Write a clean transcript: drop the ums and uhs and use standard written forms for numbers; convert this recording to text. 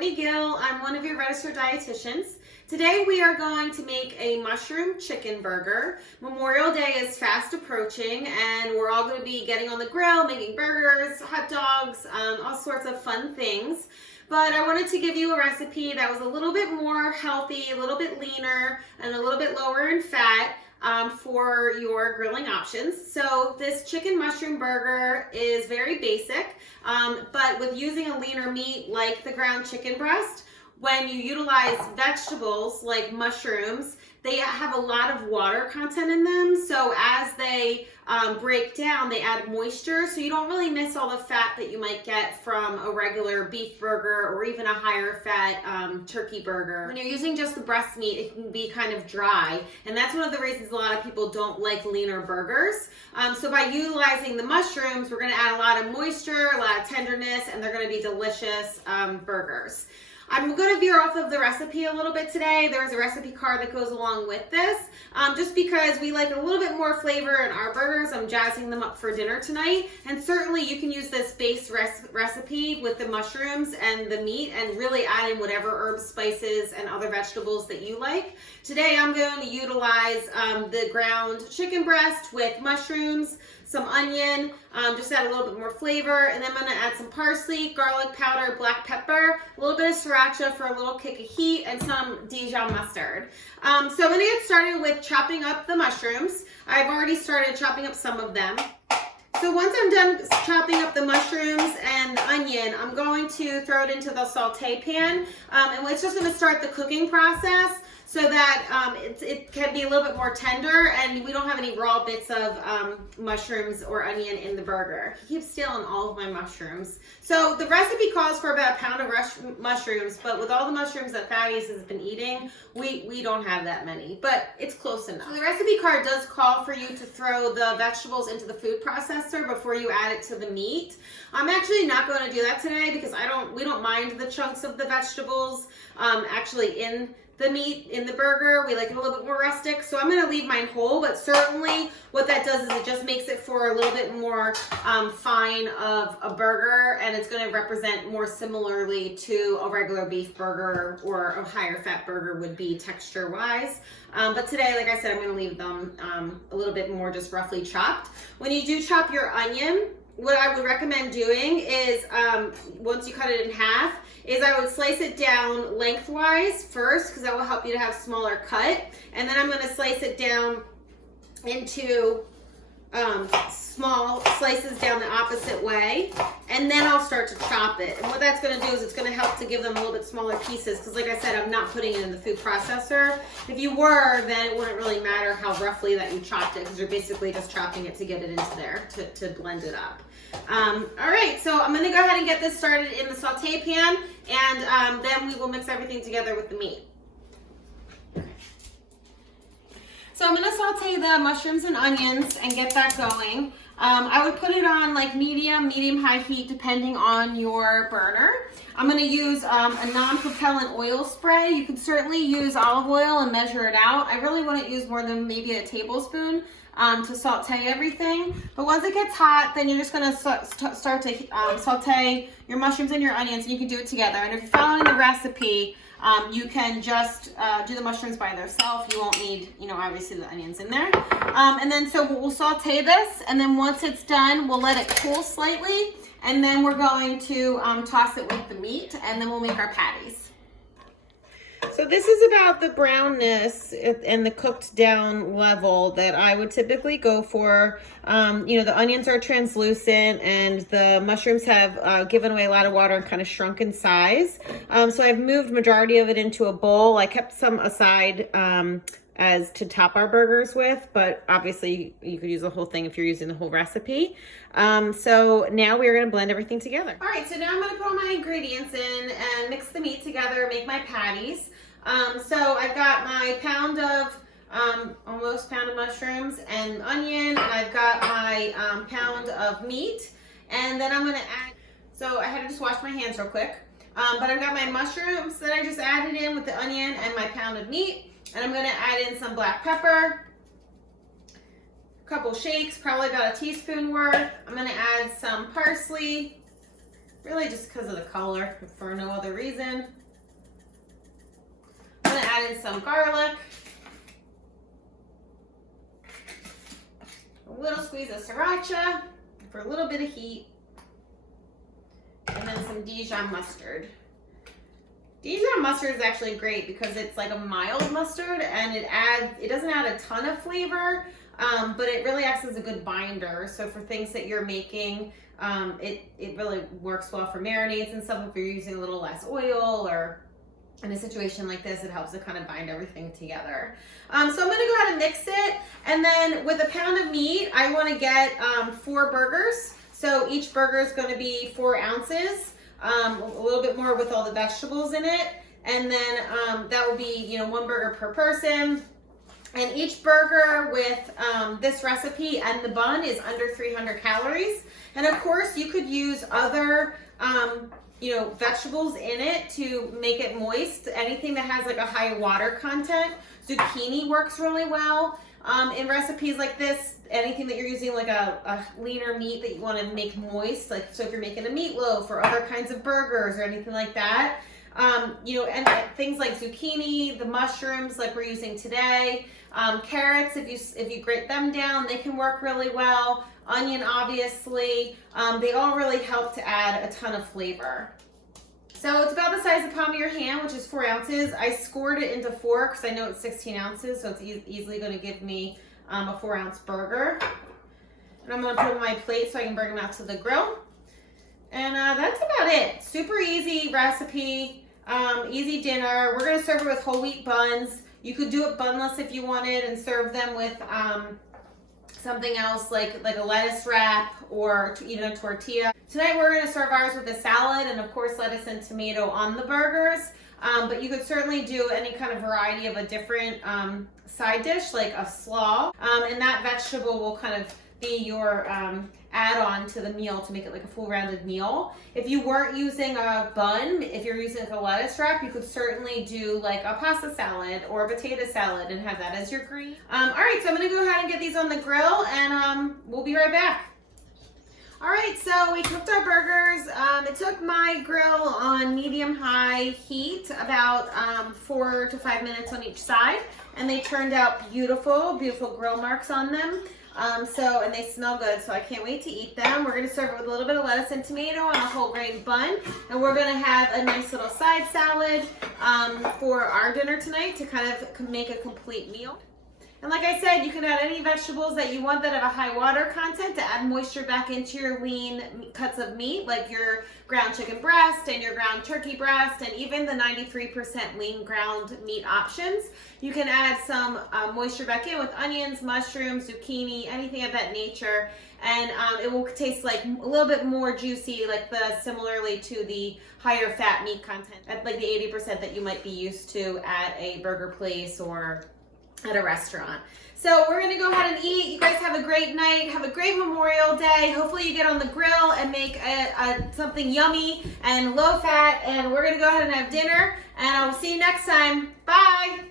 Courtney Gill. I'm one of your registered dietitians. Today we are going to make a mushroom chicken burger. Memorial Day is fast approaching and we're all going to be getting on the grill, making burgers, hot dogs, all sorts of fun things. But I wanted to give you a recipe that was a little bit more healthy, a little bit leaner, and a little bit lower in fat for your grilling options. So this chicken mushroom burger is very basic, but with using a leaner meat like the ground chicken breast, when you utilize vegetables like mushrooms, they have a lot of water content in them. So as they break down, they add moisture. So you don't really miss all the fat that you might get from a regular beef burger or even a higher fat turkey burger. When you're using just the breast meat, it can be kind of dry. And that's one of the reasons a lot of people don't like leaner burgers. So by utilizing the mushrooms, we're gonna add a lot of moisture, a lot of tenderness, and they're gonna be delicious burgers. I'm going to veer off of the recipe a little bit today. There's a recipe card that goes along with this. Just because we like a little bit more flavor in our burgers, I'm jazzing them up for dinner tonight. And certainly you can use this base recipe with the mushrooms and the meat and really add in whatever herbs, spices, and other vegetables that you like. Today I'm going to utilize the ground chicken breast with mushrooms, some onion, just add a little bit more flavor, and then I'm gonna add some parsley, garlic powder, black pepper, a little bit of sriracha for a little kick of heat, and some Dijon mustard. So I'm gonna get started with chopping up the mushrooms. I've already started chopping up some of them. So once I'm done chopping up the mushrooms and the onion, I'm going to throw it into the saute pan, and it's just gonna start the cooking process so that it can be a little bit more tender and we don't have any raw bits of mushrooms or onion in the burger. He keeps stealing all of my mushrooms. So the recipe calls for about a pound of mushrooms, but with all the mushrooms that Thaddeus has been eating, we don't have that many, but it's close enough. So the recipe card does call for you to throw the vegetables into the food processor before you add it to the meat. I'm actually not going to do that today because we don't mind the chunks of the vegetables actually in the meat in the burger. We like it a little bit more rustic, so I'm going to leave mine whole, but certainly what that does is it just makes it for a little bit more fine of a burger, and it's going to represent more similarly to a regular beef burger or a higher fat burger would be texture wise. But today, like I said, I'm going to leave them a little bit more just roughly chopped. When you do chop your onion, what I would recommend doing is once you cut it in half, is I would slice it down lengthwise first because that will help you to have smaller cut, and then I'm going to slice it down into small slices down the opposite way, and then I'll start to chop it. And what that's going to do is it's going to help to give them a little bit smaller pieces because, like I said, I'm not putting it in the food processor. If you were, then it wouldn't really matter how roughly that you chopped it because you're basically just chopping it to get it into there to blend it up. All right, so I'm going to go ahead and get this started in the saute pan, and then we will mix everything together with the meat. So I'm going to saute the mushrooms and onions and get that going. I would put it on like medium-high heat depending on your burner. I'm going to use a non-propellant oil spray. You can certainly use olive oil and measure it out. I really wouldn't use more than maybe a tablespoon to saute everything. But once it gets hot, then you're just going to start to saute your mushrooms and your onions, and you can do it together. And if you're following the recipe, you can just do the mushrooms by themselves. You won't need, obviously the onions in there. And then so we'll saute this, and then once it's done, we'll let it cool slightly, and then we're going to toss it with the meat, and then we'll make our patties. So this is about the brownness and the cooked down level that I would typically go for. The onions are translucent and the mushrooms have given away a lot of water and kind of shrunk in size. So I've moved majority of it into a bowl. I kept some aside as to top our burgers with, but obviously you could use the whole thing if you're using the whole recipe. So now we're going to blend everything together. All right, so now I'm going to put all my ingredients in and mix the meat together, make my patties. So I've got my almost pound of mushrooms and onion, and I've got my pound of meat, and then I'm going to add, so I had to just wash my hands real quick, but I've got my mushrooms that I just added in with the onion and my pound of meat. And I'm going to add in some black pepper, a couple shakes, probably about a teaspoon worth. I'm going to add some parsley, really just because of the color, for no other reason. I'm gonna add in some garlic, a little squeeze of sriracha for a little bit of heat, and then some Dijon mustard. Dijon mustard is actually great because it's like a mild mustard, and it doesn't add a ton of flavor, but it really acts as a good binder. So for things that you're making, it really works well for marinades and stuff if you're using a little less oil, or in a situation like this, it helps to kind of bind everything together. So I'm gonna go ahead and mix it, and then with a pound of meat, I wanna get 4 burgers. So each burger is gonna be 4 ounces, a little bit more with all the vegetables in it, and then that will be 1 burger per person. And each burger with this recipe and the bun is under 300 calories. And of course, you could use other vegetables in it to make it moist. Anything that has like a high water content. Zucchini works really well in recipes like this. Anything that you're using like a leaner meat that you want to make moist, like so if you're making a meatloaf or other kinds of burgers or anything like that. And things like zucchini, the mushrooms like we're using today, carrots, if you grate them down, they can work really well. Onion, obviously, they all really help to add a ton of flavor. So it's about the size of the palm of your hand, which is 4 ounces. I scored it into 4 because I know it's 16 ounces, so it's easily going to give me a 4-ounce burger. And I'm going to put them on my plate so I can bring them out to the grill. And that's about it. Super easy recipe, easy dinner. We're gonna serve it with whole wheat buns. You could do it bunless if you wanted and serve them with something else like a lettuce wrap or even a tortilla. Tonight we're gonna serve ours with a salad and of course lettuce and tomato on the burgers. But you could certainly do any kind of variety of a different side dish like a slaw. And that vegetable will kind of be your add-on to the meal to make it like a full rounded meal. If you weren't using a bun, if you're using like a lettuce wrap, you could certainly do like a pasta salad or a potato salad and have that as your green. All right, so I'm gonna go ahead and get these on the grill and we'll be right back. All right, so we cooked our burgers. It took my grill on medium-high heat, about 4 to 5 minutes on each side, and they turned out beautiful, beautiful grill marks on them. And they smell good, so I can't wait to eat them. We're gonna serve it with a little bit of lettuce and tomato on a whole grain bun, and we're gonna have a nice little side salad for our dinner tonight to kind of make a complete meal. And like I said, you can add any vegetables that you want that have a high water content to add moisture back into your lean cuts of meat, like your ground chicken breast and your ground turkey breast, and even the 93% lean ground meat options. You can add some moisture back in with onions, mushrooms, zucchini, anything of that nature, and it will taste like a little bit more juicy, like similarly to the higher fat meat content, like the 80% that you might be used to at a burger place or at a restaurant. So we're gonna go ahead and eat. You guys have a great night. Have a great Memorial Day. Hopefully you get on the grill and make something yummy and low fat. And we're gonna go ahead and have dinner. And I will see you next time. Bye.